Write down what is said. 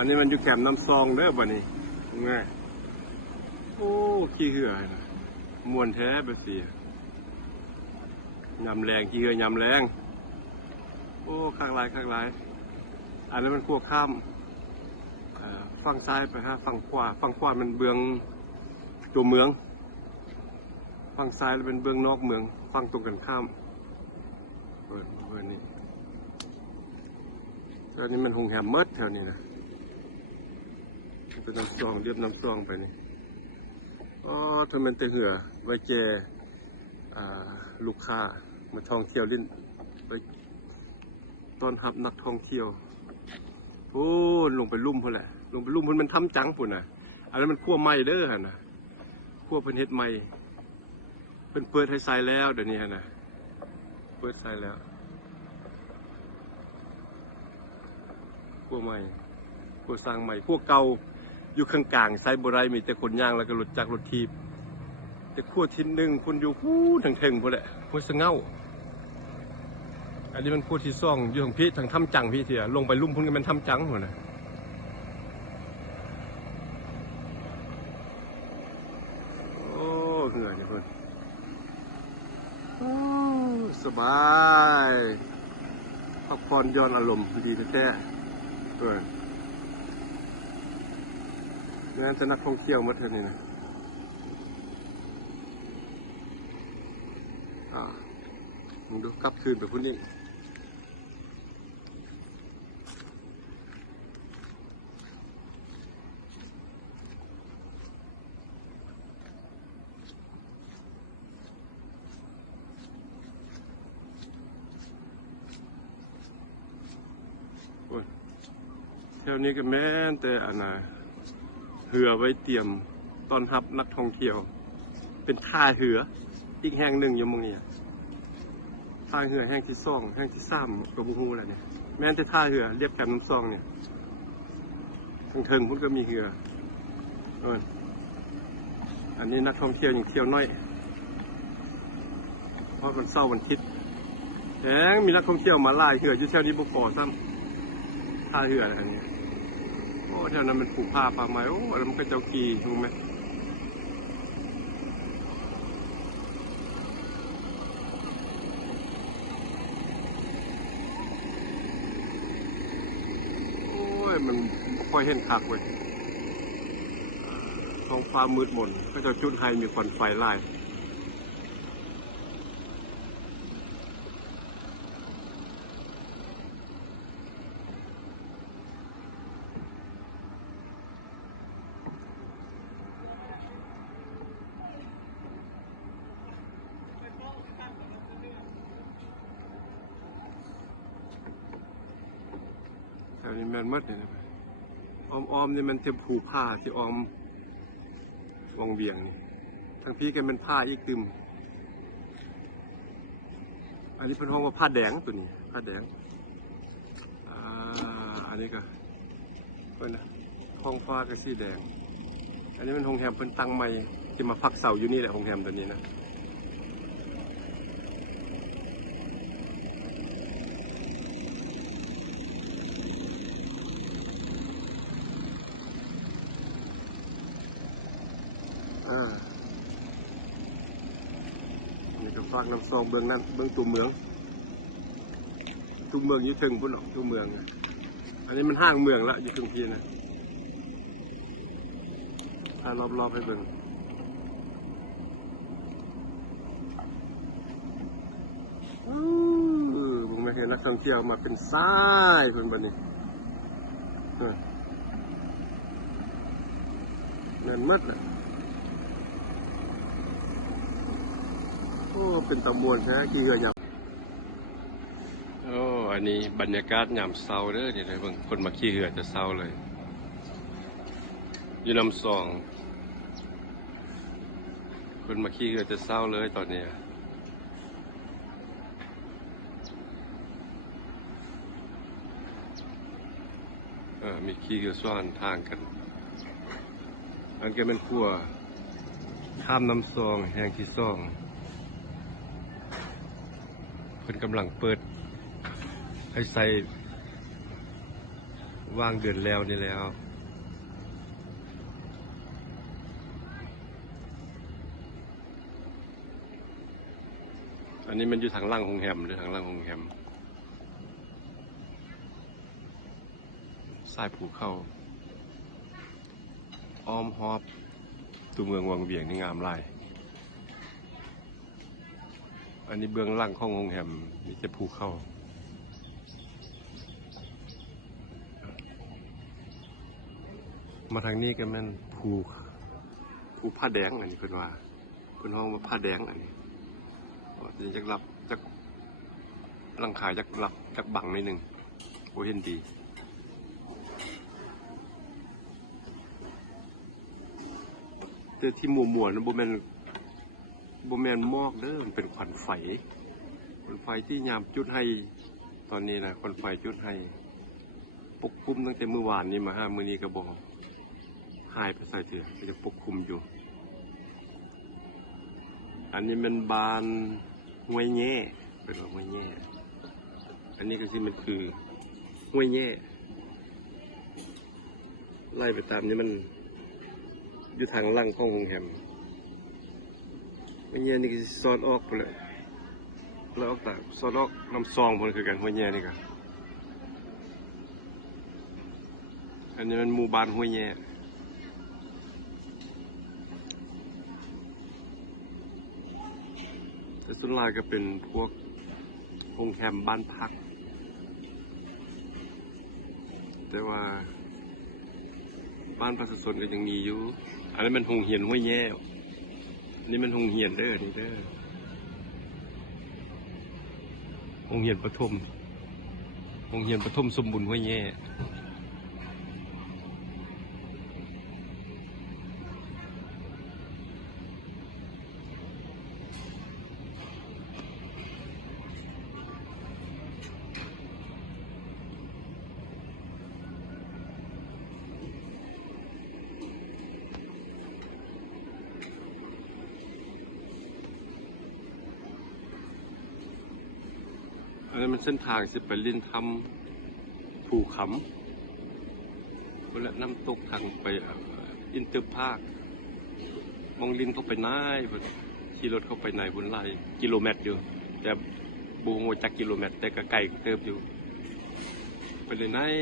อันนี้มันอยู่แคมป์น้ำซองเด้อบ่นี้ง่ายโอ้ขี้เหือนะมวนแท้ไปสิยำแรงขี้เหือยำแรงโอ้ข้างลายอันนั้นมันขั้วข้ามฝั่งซ้ายไปฮะฝั่งขวามันเบืองตัวเมืองฝั่งซ้ายเป็นเบืองนอกเมืองฝั่งตรงกันข้ามเปิดนี่แถวนี้มันหงแหมเมิดแถวนี้นะเป็นน้ำซองเรียบน้ำซองไปนี่อ๋อทำเป็นเตะเหือไว้แจลูกค้ามาท่องเที่ยวลิ้นไปต้อนรับนักท่องเที่ยวโอ้ลงไปลุ่มพุ่นแหละลงไปลุ่มพุ่นมันทำจังพุ่นน่ะอันนั้นมันคั่วไม้เด้อฮะนะคั่วเป็นเฮ็ดไม้เพิ่นเปิดให้ใส่แล้วเดี๋ยวนี้ฮะนะเปิดใส่แล้วคั่วไม้คั่วสร้างไม้คั่วเก่าอยู่ข้างกลางใส่บ่ได้มีแต่คนย่างแล้วก็รถจักรรถทีบแต่คั่วทิ้นหนึ่งพุ่นอยู่พู้ถึงพุ่นแหละพุ่นสะเงาอันนี้มันพูดที่ซ่องอยู่ทางพี่ทางถ้ำจังพี่เถียลงไปลุ่มพุ่นกันมันถ้ำจังหัวนะโอ้เหนื่อยเนี่ยเพื่อนสบายพักผ่อนย้อนอารมณ์ดีแท้ๆเพื่อนงั้นจะนักท่องเที่ยวมาเท่านี้นะมึงดูกลับคืนไปพุ่นนี่แถวนี้ก็แม้แต่อันน่ะเหือไว้เตรียมต้อนรับนักท่องเที่ยวเป็นท่าเหืออีกแห่งหนึ่งอยู่มึงเนี่ยท่าเหือแห่งที่สองแห่งที่สามกับบุฮูอะไรเนี่ยแม้แต่ท่าเหือเรียบแคมป์น้ำซองเนี่ยทางเทิงพุ่นก็มีเหืออันนี้นักท่องเที่ยวอย่างเที่ยวน้อยเพราะมันเศร้าวันคิดแต่มีนักท่องเที่ยวมาไล่เหืออยู่แถวนี้บุกก่อซ้ำท่าเหืออะไรเนี่ยโอ้แถวนั้นมันปลูกผ้าป่าไม้โอ้แล้วมันก็เจ้ากีถูกไหมมันค่อยเห็นคักเว้ยท้องฟ้ามืดมนก็จะจุดไฮมีควันไฟไล่แถวนี้แมนมัดเลยนะอ้อมนี่มันเต็มผูผ้าที่อ้อมวงเบียงนี่ทางพี่กันเป็นผ้าอีกตึมอันนี้เป็นห้องว่าผ้าแดงตัวนี้ผ้าแดงอันนี้ก็เป็นห้องฟ้ากับสีแดงอันนี้เป็นห้องแฮมเป็นตังใหม่ที่มาพักเสาอยู่นี่แหละห้องแฮมตัวนี้นะนี่ก็ฝากน้ำซองเบื้องนั้นเบื้องตัวเมืองอยู่ถึงพุ่นออกตัวเมืองอันนี้มันห้างเมืองละอยู่ถึงพี่นะรอบให้เบิ่งผมไม่เห็นนักท่องเที่ยวมาเป็นซ้ายเป็นแบบนี้เงินมัดอ่ะโอ้เป็นตำบลแท้กี่กระยับโอ้อันนี้บรรยากาศยามเช้าเด้อเดี๋ยวเลยเบิ่งคนมาขี่เหือจะเช้าเลยอยู่ลำซองคนมาขี่เหือจะเช้าเลยตอนนี้มีขี่เหือซ้อนทางกันอันแกเป็นขั้วข้ามน้ำซองแห่งที่ซองเพิ่นกำลังเปิดให้ใส่ ว่างเดือนแล้วนี่แล้วอันนี้มันอยู่ทางล่างของแฮมหรือทางล่างของแฮมสายภูเข้าอ้อมฮอบตัวเมืองวังเวียงนี่งามหลายอันนี้เบื้องล่างของโรงแรมนี่จะภูเข้ามาทางนี้ก็แม่นภูผ้าแดงอันนี้เป็นว่าเป็นห้องว่าผ้าแดงอันนี้จะจักรับจักหลังคาจักรับจักบังนิดหนึ่งโอ้เห็นดีแต่ที่มัวๆนั้นบ่แม่นหมอกเด้อมันเป็นควันไฟที่ยามจุดให้ตอนนี้นะควันไฟจุดให้ปกคลุมตั้งแต่เมื่อวานนี้มามื้อนี้ก็บ่หายไปใส่เถื่อก็จะปกคลุมอยู่อันนี้มันบานห้วยแง่เป็นว่าห้วยแง่อันนี้ก็ที่มันคือห้วยแง่ไล่ไปตามนี้มันอยู่ทางล่างของโรงแรมห้วยแง่นี่ก็ซ้อนออกไปเลยแล้วออกตากซ้อนออกน้ำซองพนคือกันห้วยแง่นี่ก็อันนี้มันหมู่บ้านห้วยแง่แต่ส่วนหลายก็เป็นพวกโรงแรมบ้านพักแต่ว่าบ้านประชาชนก็ยังมีอยู่อันนี้มันโรงเรียนห้วยแย่นี่มันโรงเรียนเด้อนี่เด้อโรงเรียนประถมสมบูรณ์ห้วยแย่อันนี้มันเส้นทางสิไปลินทำภูขำและน้ำตกทางไปอินเตอร์พาร์คมองลินเข้าไปน่ายขี่รถเข้าไปในบนไร่กิโลเมตรอยู่แต่บูงจักกิโลเมตรแต่ก็ไกลเติบอยู่ไปเลยน่าย